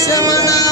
semana